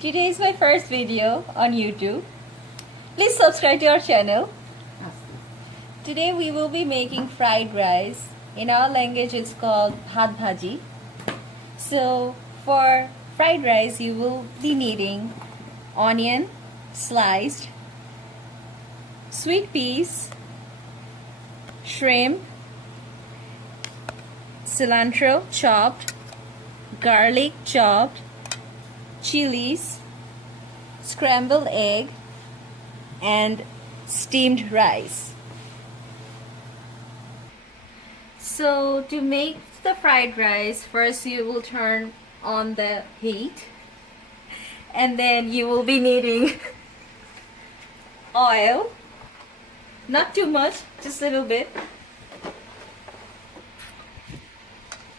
Today is my first video on YouTube. Please subscribe to our channel. Today we will be making fried rice. In our language it's called bhat bhaji. So for fried rice you will be needing onion sliced, sweet peas, shrimp, cilantro chopped, garlic chopped, chilies, scrambled egg, and steamed rice. So to make the fried rice, first you will turn on the heat, and then you will be needing oil, not too much, just a little bit,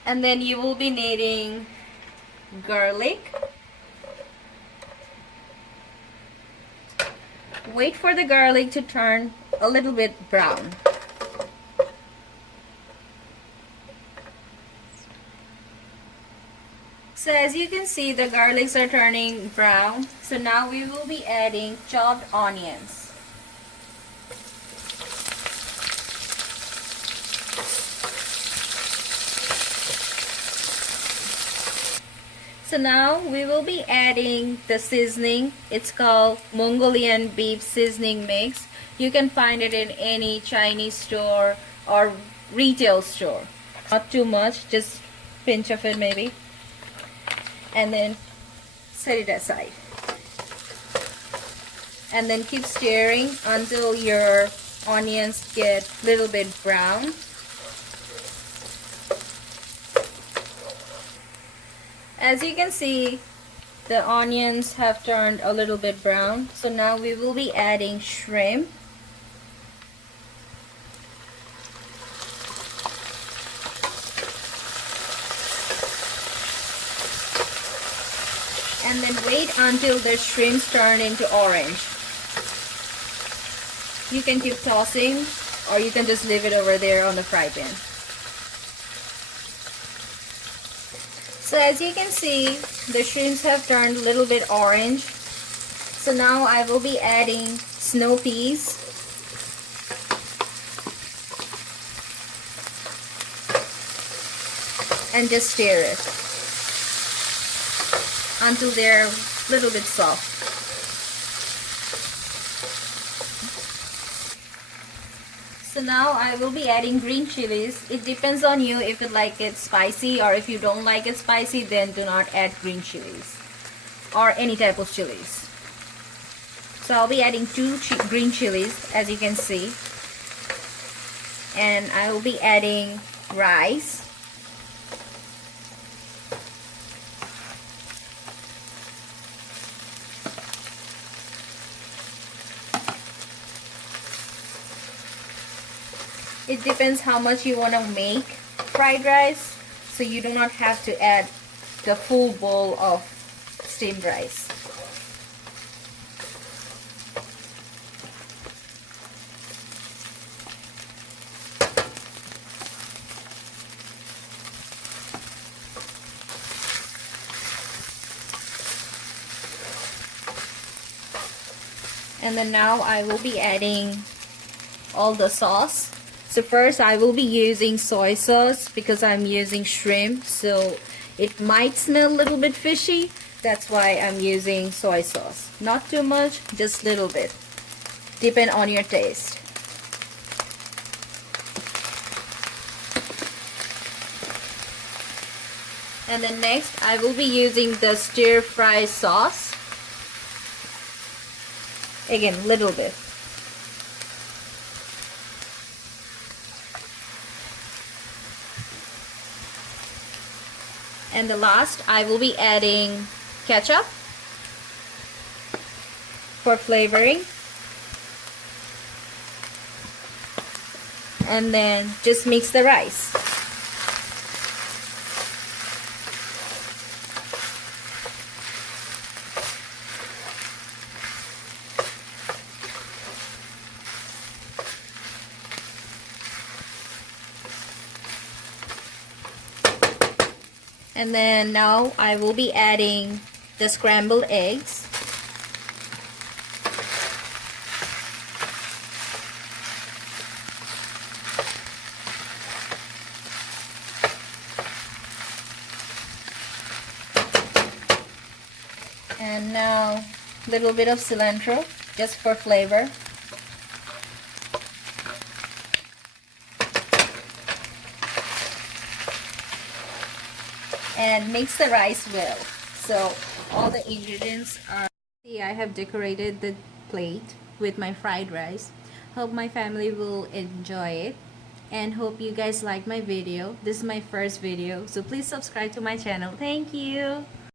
and then you will be needing garlic. Wait for the garlic to turn a little bit brown. So as you can see, the garlics are turning brown. So now we will be adding chopped onions. So now we will be adding the seasoning. It's called Mongolian beef seasoning mix. You can find it in any Chinese store or retail store. Not too much, just pinch of it maybe. And then set it aside. And then keep stirring until your onions get a little bit brown. As you can see, the onions have turned a little bit brown. So now we will be adding shrimp. And then wait until the shrimps turn into orange. You can keep tossing, or you can just leave it over there on the fry pan. So as you can see, the shrimps have turned a little bit orange. So now I will be adding snow peas. And just stir it until they're a little bit soft. So now I will be adding green chilies. It depends on you if you like it spicy, or if you don't like it spicy, then do not add green chilies or any type of chilies. So I'll be adding two green chilies, as you can see, and I will be adding rice. It depends how much you want to make fried rice, so you do not have to add the full bowl of steamed rice. And then now I will be adding all the sauce. So first I will be using soy sauce because I'm using shrimp, so it might smell a little bit fishy. That's why I'm using soy sauce. Not too much, just a little bit. Depend on your taste. And then next I will be using the stir fry sauce. Again, little bit. And the last, I will be adding ketchup for flavoring. And then just mix the rice. And then now I will be adding the scrambled eggs. And now a little bit of cilantro just for flavor. And mix the rice well. So all the ingredients are... See, I have decorated the plate with my fried rice. Hope my family will enjoy it. And hope you guys like my video. This is my first video. So please subscribe to my channel. Thank you.